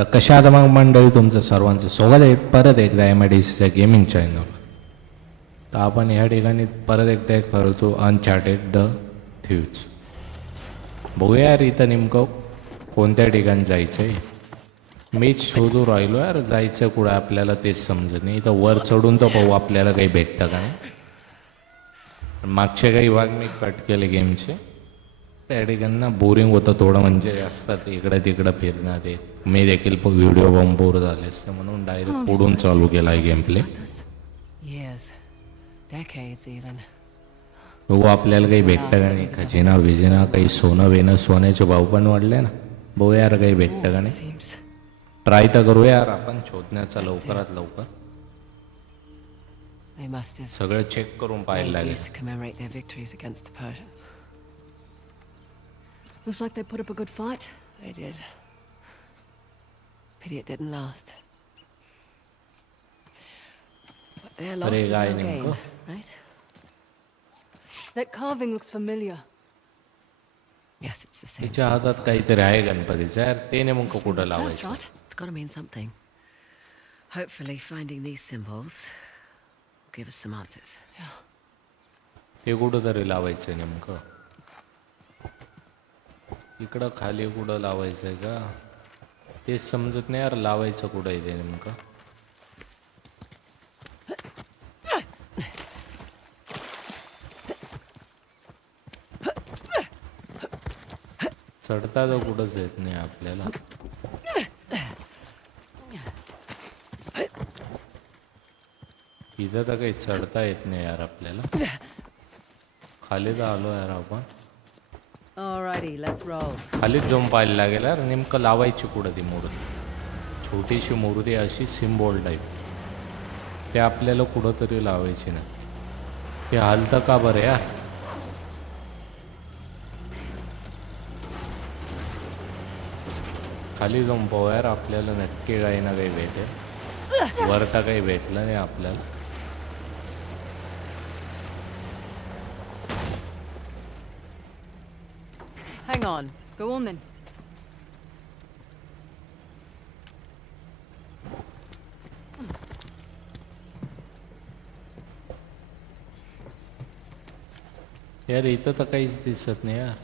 तर कशा आता मग मंडळी तुमचं सर्वांचं स्वागत आहे परत एकदा MIDCच्या गेमिंग चॅनल. तर आपण ह्या ठिकाणी परत एकदा एक खेळतो अनचार्टेड द थ्यूज. बघूया यार इथं नेमकं कोणत्या ठिकाणी जायचं आहे. मीच शोधू राहिलो यार जायचं कुठं आपल्याला तेच समजत नाही. इथं वर चढून तर पाहू आपल्याला काही भेटतं का नाही. मागचे काही भाग मी कट केले गेमचे. त्या ठिकाणी बोरिंग होतं थोडं, म्हणजे असतात इकडं तिकडं फिरणं. ते मी देखील व्हिडिओ बॉम्ब बोर झाले असते म्हणून डायरेक्ट पुढून चालू केला आहे गेम प्ले. बघू आपल्याला काही भेटतं का नाही. खजिना विजिना काही सोनं बिनं, सोन्याचे भाव पण वाढले ना. बघू यार काही भेटतं का नाही. ट्राय तर करूया यार आपण शोधण्याचा लवकरात लवकर. सगळं चेक करून पाहायला लागेल. Looks like they put up a good fight. They did. Pity it didn't last. But their loss is no gain, right? That carving looks familiar. Yes, it's the same. तिच्या हातात काहीतरी आहे गणपतीचं यार. ते नेमकं कुठं That's लावायचं. right. It's got to mean something. Hopefully, finding these symbols will give us some answers. ते कुठं तरी लावायचं नेमकं. इकडं खाली कुठं लावायचं आहे का तेच समजत नाही यार. लावायचं कुठं आहे ते नेमकं. चढता तर कुठंच येत नाही आपल्याला. इथं तर काही चढता येत नाही यार आपल्याला. खाली तर आलो यार आपण. Alrighty, let's roll. खालीच जाऊन पाहायला लागेल यार नेमकं लावायची कुठं ती मूर्ती. छोटीशी मूर्ती अशी सिम्बॉल टाईप. ते आपल्याला कुठं तरी लावायची ना. ते हालतं का बरं यार. खाली जाऊन पाहू यार आपल्याला नक्की काही ना काही भेटेल. वर तर काही भेटलं नाही आपल्याला. Hang on. Go on then. यार इथं तर काहीच दिसत नाही यार.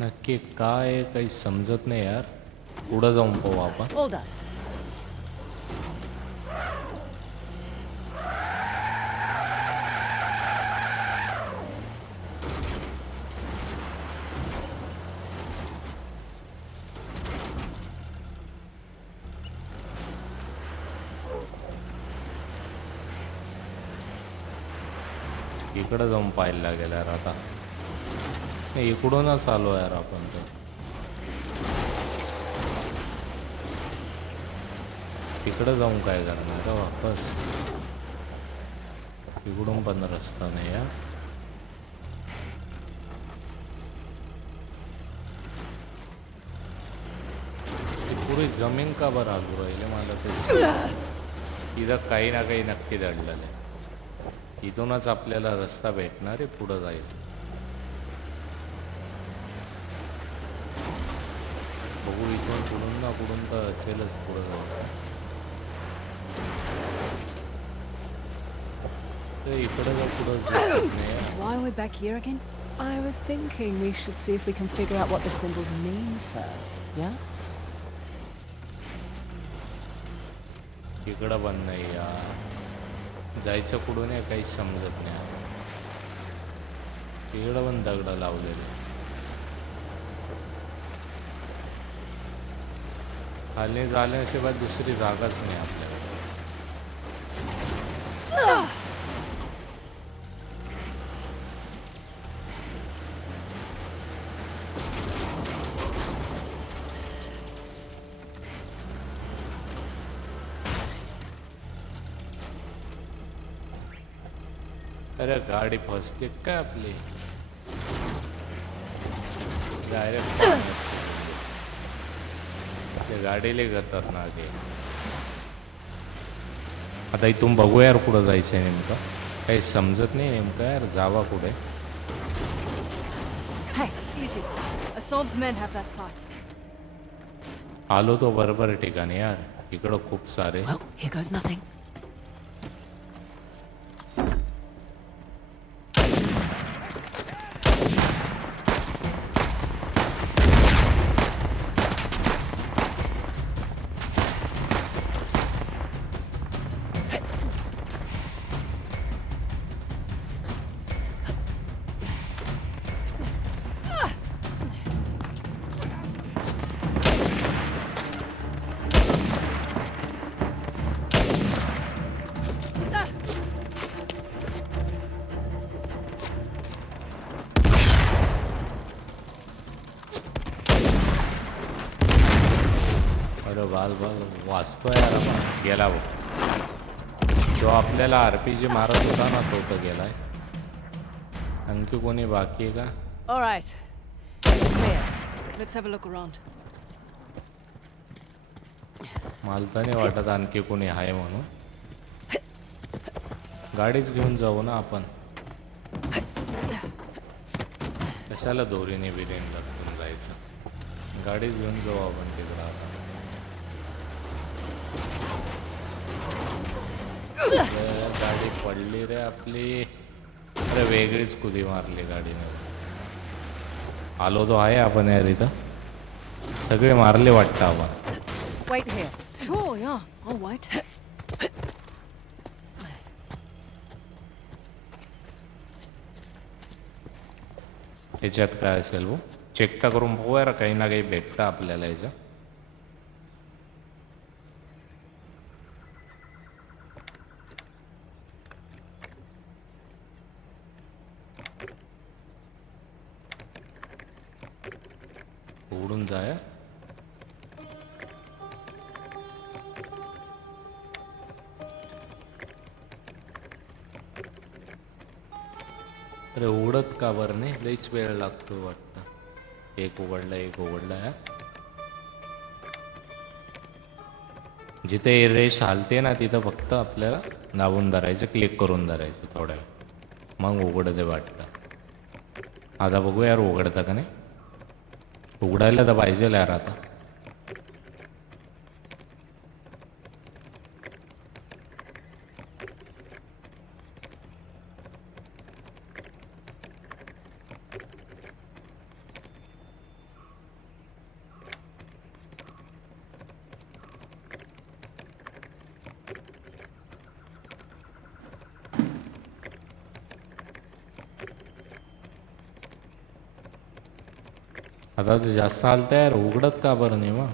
नक्की काय काही समजत नाही यार. पुढं जाऊन पाहू आपण. All done. इकडं जाऊन पाहायला लागेल यार आता. नाही इकडूनच आलो यार आपण तर. तिकडं जाऊन काय करणार का वापस. इकडून पण रस्ता नाही यार. पुरी जमीन का बरं आलू राहिले मला ते. इथं काही ना काही नक्की दडलेलं आहे. इथूनच आपल्याला रस्ता भेटणार आहे पुढं जायचं. बघू इथून पुढून ना पुढून तर असेलच पुढं जायचं. ते इकडं जा पुढं दिसत नाही. Why are we back here again? I was thinking we should see if we can figure out what the symbols mean first, yeah? इकडं पण नाही यार. जायचं कुठून आहे काहीच समजत नाही. इकडं पण दगडं लावलेले. खाली झाल्याशिवाय दुसरी जागाच नाही आपल्याला. अरे गाडी फसली काय आपली. डायरेक्ट गाडीला खतरनाक आहे. आता इथून बघू यार कुठं जायचं आहे नेमकं. काही समजत नाही नेमकं यार. जावा कुठे. Hey, easy. A Sov's men have that site. आलो तो बरोबर ठिकाणी यार, इकडं खूप सारे. Well, here goes nothing. अरे बाल बाल वाचतो यार आपण. गेला बघ जो आपल्याला RPG मारत होता ना, तो तर गेलाय. आणखी कोणी बाकी आहे का? All right. Clear. Let's have a look around. मला तर नाही वाटत आणखी कोणी आहे म्हणून. गाडीच घेऊन जाऊ ना आपण. कशाला दोरीने बिरीने लटकून जायचं. गाडीच घेऊन जाऊ आपण तिकडं आता. गाडी पडली रे आपली. अरे वेगळीच कुदी मारली गाडीने. आलो तो आहे आपण यार इथं. सगळे मारले वाटतं आपण. Wait here. Sure, yeah. I'll wait. ह्याच्यात काय असेल वो चेक तर करून बघू यार, काही ना काही भेटतं आपल्याला ह्याच्या. उडून जाय. अरे उडत का बरं नाही, लईच वेळ लागतो वाटतं. एक उघडला. जिथे रेष हालते ना तिथं फक्त आपल्याला दाबून धरायचं, क्लिक करून धरायचं थोड्या वेळ, मग उघडते वाटतं. आता बघू यार उघडतं का नाही. उघडायला तर पाहिजे यार आता. आता तर जास्त हालतं यार, उघडत का बरं नाही मग.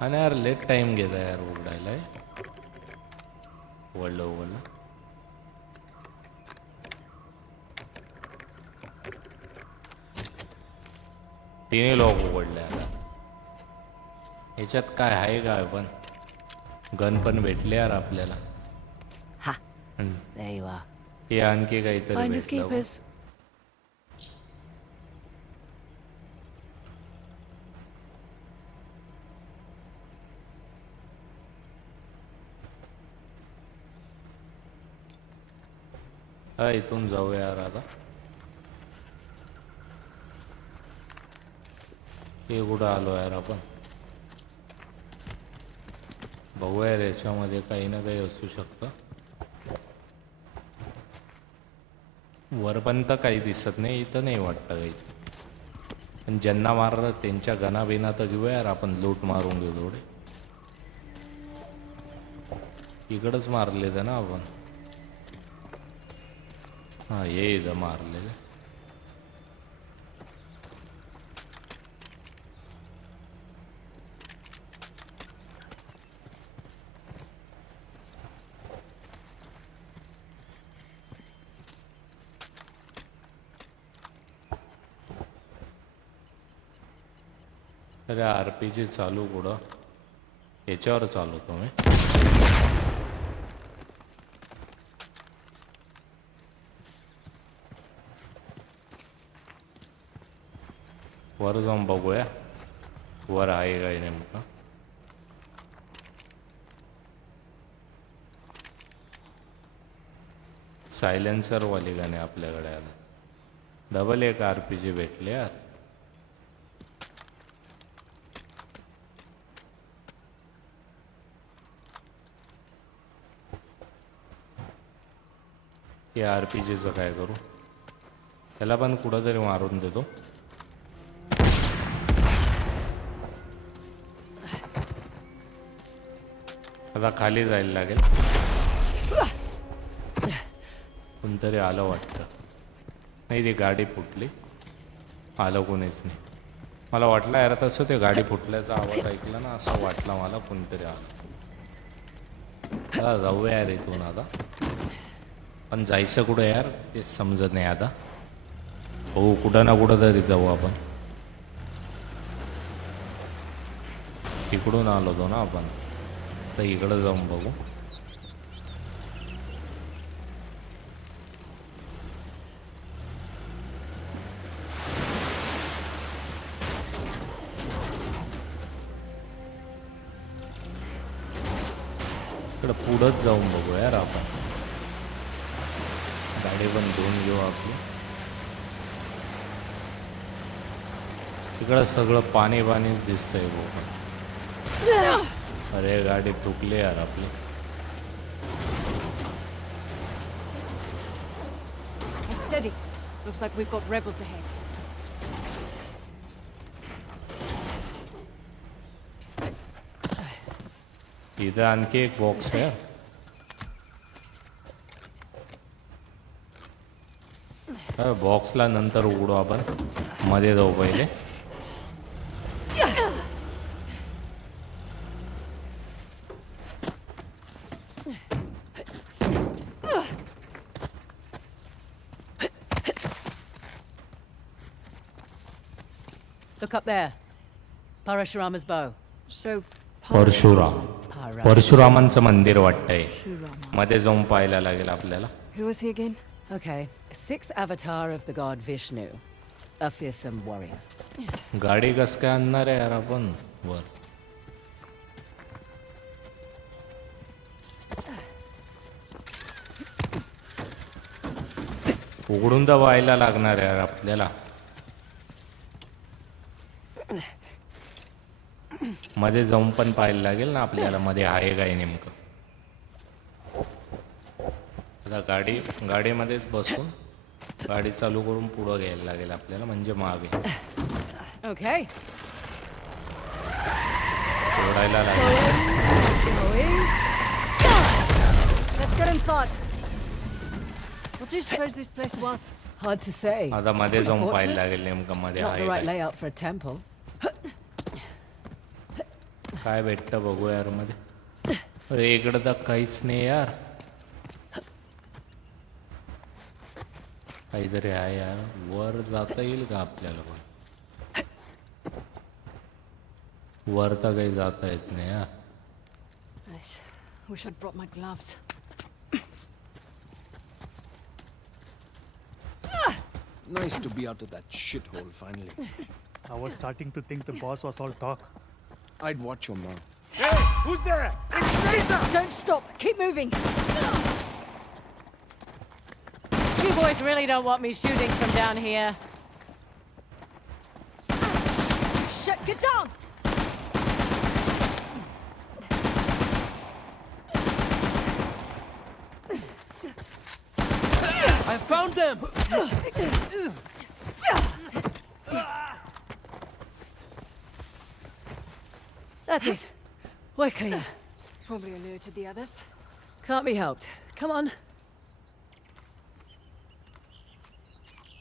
आणि यार लेट टाइम घेता यार उघडायला. उघडलं. तिन्ही लोक उघडले. आता ह्याच्यात काय आहे काय पण. गन पण भेटले यार आपल्याला. Ha. There you are. हे आणखी काहीतरी Finders भेटलं बघ. keepers. हा इथून जाऊ यार आता. हे कुठं आलो यार आपण. बघूया याच्यामध्ये काही ना काही असू शकतं. वरपर्यंत काही दिसत नाही, इथं नाही वाटतं काही. पण ज्यांना मारलं त्यांच्या गणाबिना तर घेऊया यार आपण. लूट मारून घेऊ थोडे. इकडंच मारले तर ना आपण. हां ये इथं मारलेलं. अरे RPG चालू कुठं. याच्यावर चालवतो मी. वर जाऊन बघूया वर आहे काय नेमकं. सायलेन्सरवाली गाणे आपल्याकडे आलं. डबल एक RPG भेटले यार. या RPGचं काय करू? त्याला पण कुठंतरी मारून देतो. आता खाली जायला लागेल. कोणतरी आलं वाटतं. नाही, ती गाडी फुटली. आलं कोणीच नाही. मला वाटलं यार तसं ते गाडी फुटल्याचा आवाज ऐकला ना, असं वाटलं मला कोणतरी आलं. चला जाऊया यार इथून आता. पण जायचं कुठं यार तेच समजत नाही आता. हो, कुठं ना कुठं तरी जाऊ आपण. इकडून आलो होतो ना आपण, तर इकडं जाऊन बघू. इकडं पुढंच जाऊन बघू यार आपण. गाडी पण धुवून घेऊ आपली. तिकडं सगळं पाणी पाणीच दिसतंय बघ. अरे गाडी फुटली यार आपली. Hey, steady. Looks like we've got rebels ahead. इथं आणखी एक बॉक्स आहे. बॉक्सला नंतर उघडू आपण. मध्ये जाऊ पहिले. Look up there. Parashurama's bow. So, Parshuram. Para. परशुरामांचं मंदिर वाटतंय. Parashurama. मध्ये जाऊन पाहायला लागेल आपल्याला. Who was he again? Okay. 6th avatar of the god Vishnu. A fearsome warrior. गाडी कस काय आणणार आहे यार आपण वर? उघडून तर व्हायला लागणार आहे यार आपल्याला. मध्ये जाऊन पण पाहायला लागेल ना आपल्याला मध्ये आहे काय नेमकं. आता गाडीमध्येच बसून गाडी चालू करून पुढं घ्यायला लागेल आपल्याला, म्हणजे मागे Okay. ओढायला लागेल. Let's get inside. What do you suppose this place was? Hard to say. आता मध्ये जाऊन Fortress? पाहायला लागेल नेमकं मध्ये Not आहे the right काय. layout for a temple. काय भेटतं बघू यार मध्ये. अरे इकडं तर काहीच नाही यार. काहीतरी आहे यार. वर जाता येईल का आपल्याला पण? वर तर काही जाता येत नाही यार. Wish I'd brought my gloves. Nice to be out of that shithole finally. I was starting to think the boss was all talk. I'd watch your mouth. Who's there? It's Caesar! Don't stop. Keep moving. You boys really don't want me shooting from down here. Shit, get down. I found them! That's it. We're clear. Probably alerted the others. Can't be helped. Come on.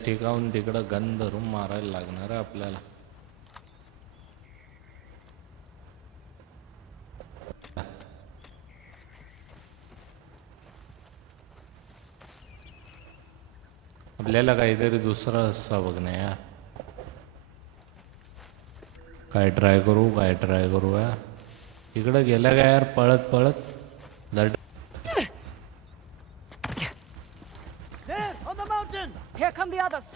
ठिकावून तिकडं gun धरून मारायला लागणार आहे आपल्याला. आपल्याला काहीतरी दुसरं रस्ता बघणं यार. काय ट्राय करू यार. इकडं गेलं का यार पळत पळत. There, on the mountain! Here come the others.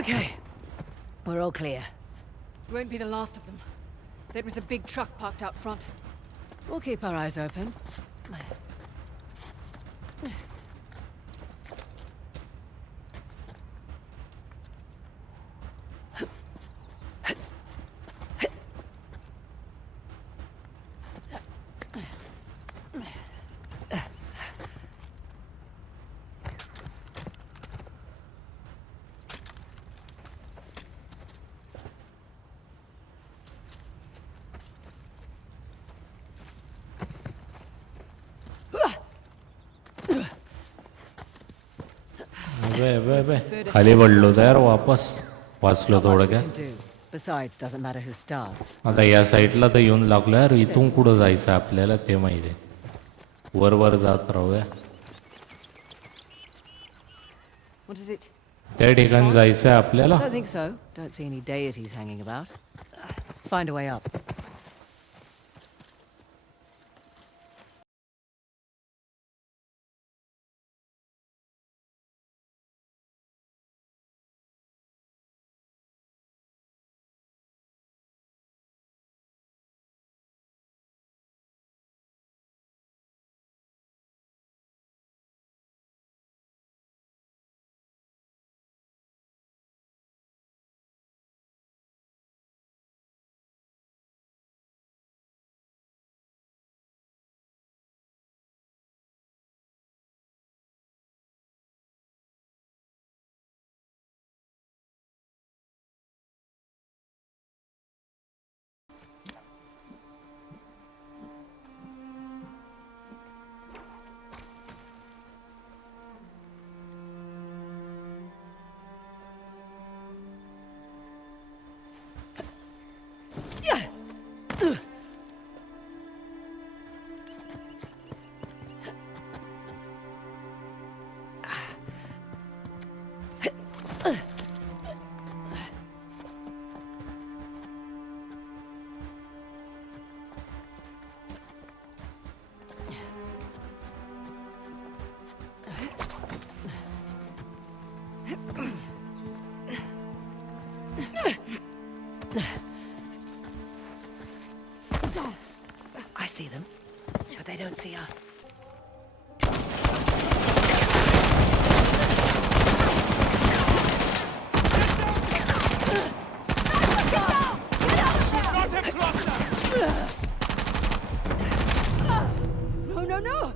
Okay. We're all clear. Won't be the last of them. There was a big truck parked out front. We'll keep our eyes open. बे खाली पडलो तर वापस वाचलो Not much थोडं we काय can do. Besides, doesn't matter who starts. आता या साईडला तर येऊन लागलो यार इथून कुठं जायचं आपल्याला ते माहिती आहे वर वर जात राहूया What is it? त्या ठिकाणी जायचं आहे आपल्याला Don't think so. Don't see any deities hanging about. Let's find a way up. I see them, but they don't see us. No, no, no!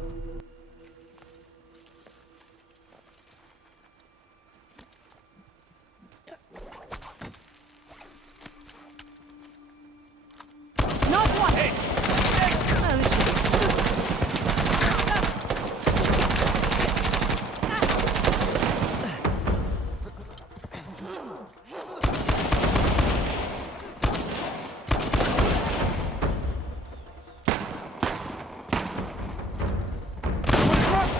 Not one! Well, this should be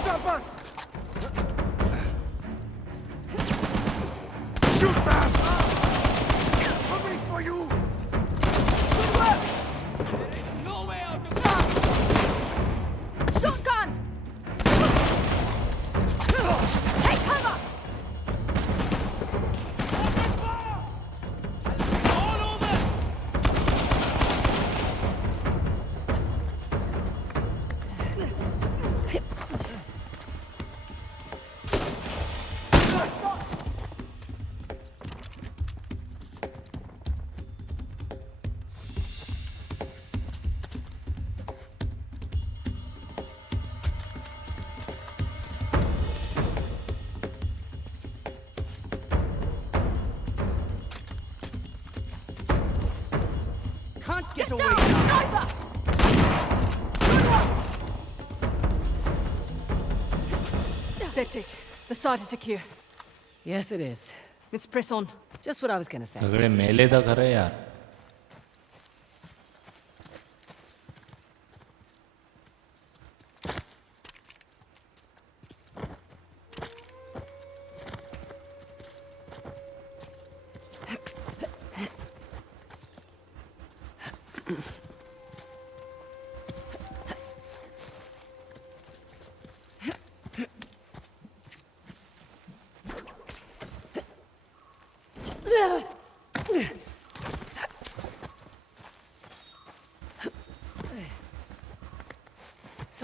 Stop us! Shoot them! Coming for you! No way out of shotgun! Take cover! all over! Can't get away Down! now! Sniper! That's it. The site is secure. Yes, it is. Let's press on. Just what I was gonna say. सगळे मेले तर खरं यार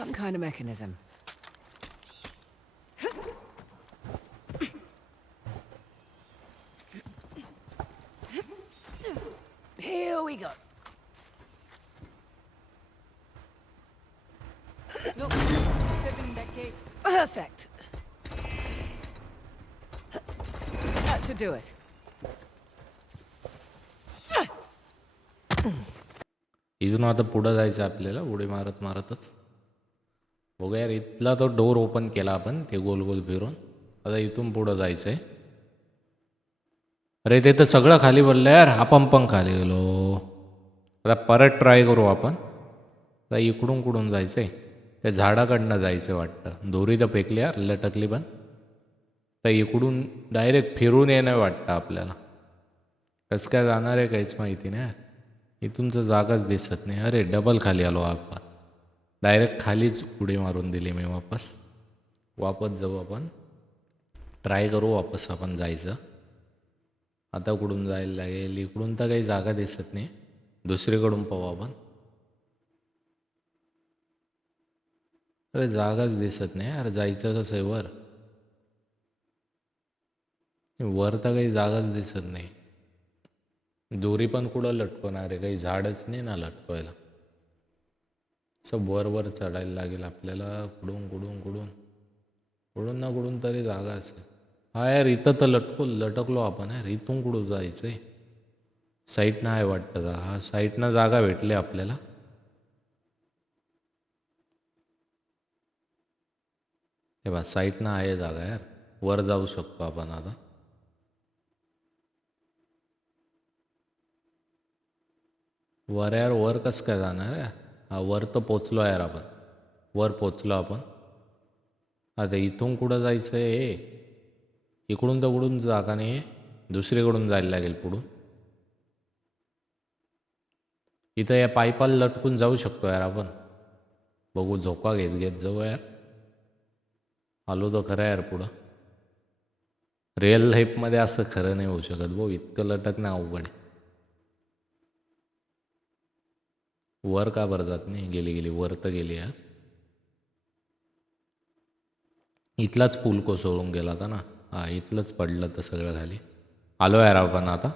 Some kind of mechanism. Here we go. Look, it's opening that gate. Perfect. That should do it. इथून आता पुढं जायचं आपल्याला, उडी मारत मारतच. बघूया यार, इथला तो डोर ओपन केला आपण, ते गोल गोल फिरून. आता इथून पुढं जायचं आहे. अरे ते तर सगळं खाली पडलं यार, आपण पण खाली गेलो. आता परत ट्राय करू आपण. आता इकडून कुठून जायचं आहे, त्या झाडाकडनं जायचं वाटतं. दोरी तर फेकली यार, लटकली पण. तर इकडून डायरेक्ट फिरून येणं वाटतं आपल्याला. कसं काय जाणार आहे काहीच माहिती नाही यार. इथून तर जागाच दिसत नाही. अरे डबल खाली आलो आपण. डायरेक्ट खालीच उडी मारून दिली मी वापस जाऊ आपण. ट्राय करू वापस आपण जायचं. आता कुठून जायला लागेल, इकडून तर काही जागा दिसत नाही. दुसरीकडून पाहू आपण. अरे जागाच दिसत नाही यार, जायचं कसं आहे वर. वर तर काही जागाच दिसत नाही. दोरी पण कुठं लटकवणार आहे, काही झाडच नाही ना लटकवायला. असं वर चढायला लागेल आपल्याला. कुठून ना कुठून तरी जागा असेल. हा यार, इथं तर लटकलो आपण यार. इथून कुठं जायचं आहे, साईडनं आहे वाटतं जागा. हा साईडनं जागा भेटली आपल्याला. हे बा साईडनं आहे जागा यार, वर जाऊ शकतो आपण आता. वर कसं काय जाणार आहे. हा वर तर पोचलो यार आपण, वर पोचलो आपण. आता इथून कुठं जायचं आहे, इकडून तर कुठून जागा नाही आहे. दुसरीकडून जायला लागेल पुढून. इथं या पाईपाला लटकून जाऊ शकतो यार आपण. बघू, झोका घेत जाऊ यार. आलो तर खरं यार पुढं. रिअल लाईफमध्ये असं खरं नाही होऊ शकत भाऊ, इतकं लटकणं अवघड आहे. वर का बरं जात नाही. गेली वर तर गेली यार. इथलाच पूल कोसळून गेला होता ना. हा इथलंच पडलं तर सगळं खाली. आलो यार आपण आता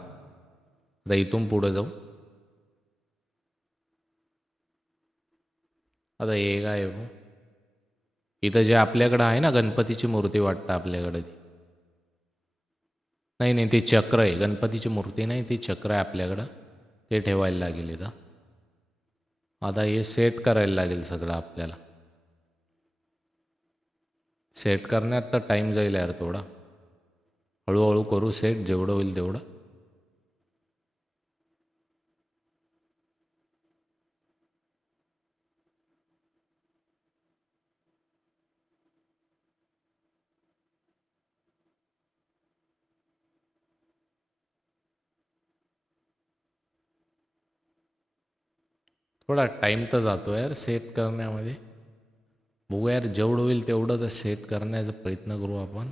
इथून पुढं जाऊ. आता हे काय भाऊ, इथं जे आपल्याकडं आहे ना गणपतीची मूर्ती वाटतं आपल्याकडे. नाही ती चक्र आहे, गणपतीची मूर्ती नाही, ती चक्र आहे आपल्याकडं. ते ठेवायला लागेल इथं. आता हे सेट करायला लागेल सगळं आपल्याला. सेट करण्यात तर टाईम जाईल यार थोडा. हळूहळू करू सेट, जेवढं होईल तेवढं. थोडा टाईम तर जातो यार सेट करण्यामध्ये. बघू यार, जेवढं होईल तेवढं तर सेट करण्याचा प्रयत्न करू आपण.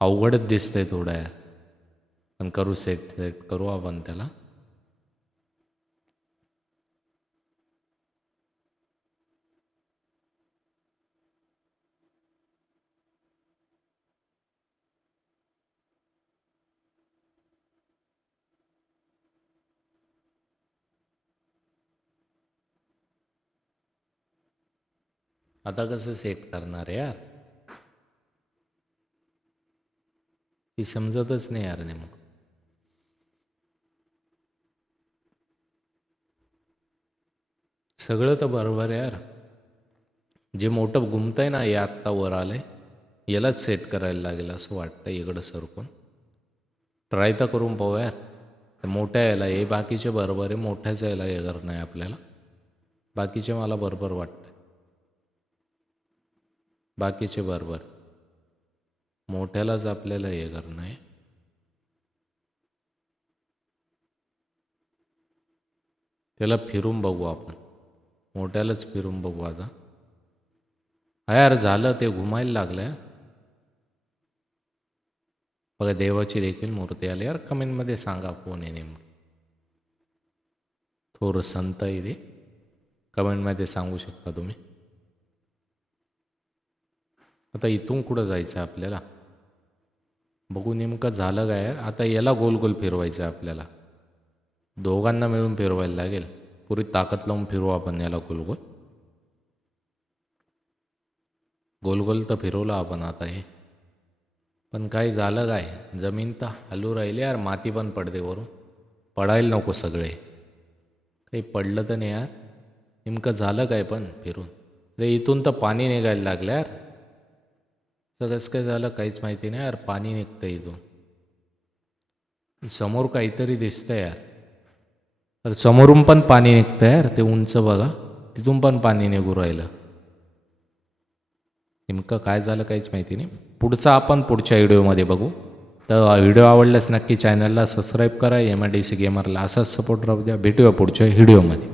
अवघडच दिसतंय थोडं यार, पण करू सेट करू आपण त्याला. आता कसं सेट करणार आहे यार, ही समजतच नाही यार नेमकं. सगळं तर बरोबर आहे यार. जे मोठं घुमतंय ना हे आत्ता वर आलंय, यालाच सेट करायला लागेल असं वाटतं. इकडं सरकून ट्राय तर करून पाहू यार. मोठ्या याला हे बाकीचे बरोबर आहे, मोठ्याच याला हे करणं आहे आपल्याला. बाकीचे मला बरोबर वाटतं, बाकीचे बरोबर. मोठ्यालाच आपल्याला हे करणं आहे. त्याला फिरून बघू आपण, मोठ्यालाच फिरून बघू आता. हा यार झालं, ते घुमायला लागलं. बघा देवाची देखील मूर्ती आली यार. कमेंटमध्ये सांगा कोण आहे नेमकी. थोर संत आहे कमेंटमध्ये सांगू शकता तुम्ही. आता इथून कुठं जायचं आहे आपल्याला बघू नेमकं झालं काय यार. आता याला गोल गोल फिरवायचं आहे आपल्याला. दोघांना मिळून फिरवायला लागेल. पुरी ताकद लावून फिरवू आपण याला गोल गोल. गोल गोल तर फिरवलं आपण आता हे. पण काय झालं काय जमीन तर हलू राहिली यार. माती पण पडते वरून. पडायला नको सगळे. काही पडलं तर नाही यार. नेमकं झालं काय पण फिरून. रे इथून तर पाणी निघायला लागलं यार. सगळंच काय झालं काहीच माहिती नाही यार. पाणी निघतं इथून. समोर काहीतरी दिसतंय यार. तर समोरून पण पाणी निघतं यार. ते उंच बघा तिथून पण पाणी निघू राहिलं. नेमकं काय झालं काहीच माहिती नाही. पुढचा आपण पुढच्या व्हिडिओमध्ये बघू. तर व्हिडिओ आवडल्यास नक्की चॅनलला सबस्क्राईब करा. MIDC गेमरला असाच सपोर्ट राहू द्या. भेटूया पुढच्या व्हिडिओमध्ये.